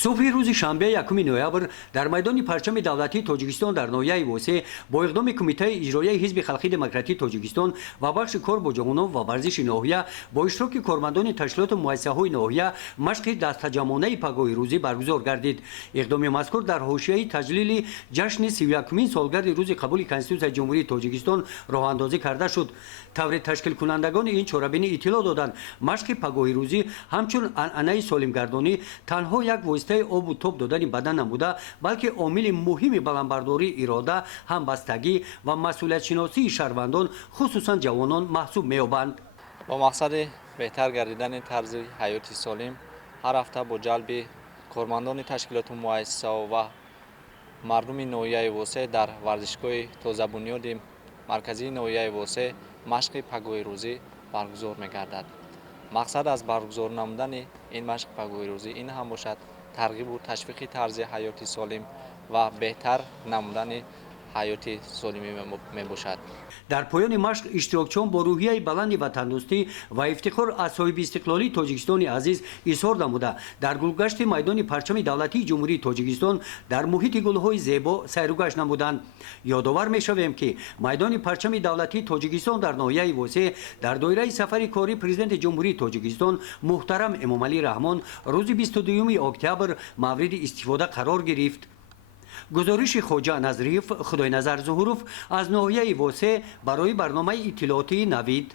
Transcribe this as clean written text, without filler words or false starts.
صبح روز شنبه یکم نوامبر در میدان پرچم دولتی تاجیکستان در ناحیه واسه با اقدام کمیته اجرایی حزب خلقی دموکراتی تاجیکستان و بخش کار با جوانان و ورزش ناحیه با اشتراک کارمندان تشکیلات مؤسسه‌های ناحیه مشق دستجمعانه پاگوهیروزی برگزار گردید. اقدام مذکور در حاشیه تجلیل جشن 31مین سالگرد روز قبول کنستیتوسیای جمهوری تاجیکستان راه اندازی کرده شد. طور تشکیل کنندگان این چهاربینی اطلاع دادند مشق پاگوهیروزی همچون انъанаи солимгардони تنها یک واسطه آب و تاب دادن بدن نبوده بلکه عامل مهم بلندبرداری اراده، همبستگی و مسئولیت شناسی شهروندان خصوصا جوانان محسوب می‌یابند. با مقصد بهتر گردیدن طرز حیاتی سالم هر هفته با جلب کارمندان تشکیلات مؤسسه و مردم ناحیه واسه در ورزشگاه تازه بنیاد مرکزی ناحیه واسه مشق پاگوهیروزی برگزار می‌گردد. مقصد از برگزار نمودن این مشق پاگوهیروزی این هم باشد ترغیب و تشویق طرز حیاتی سالم و بهتر نمودن حیاتی سالمی می باشد. در پایان مشق اشتراکچیان با روحیه بلند و تندرستی و افتخار از صاحب استقلالی تاجیکستان عزیز اظهار نموده در گلگشت میدان پرچم دولتی جمهوری تاجیکستان در محیط گل‌های زیبا سیر و گشت نمودند. یادآور می‌شویم که میدان پرچم دولتی تاجیکستان در ناحیه واسه در دایره سفر کاری پرزیدنت جمهوری تاجیکستان محترم امامعلی رحمان روز 22 اکتبر مورد استفاده قرار گرفت. گزارش خواجه نظریف خدای نظر ظهوروف از ناحیه واسه برای برنامه اطلاعاتی نوید.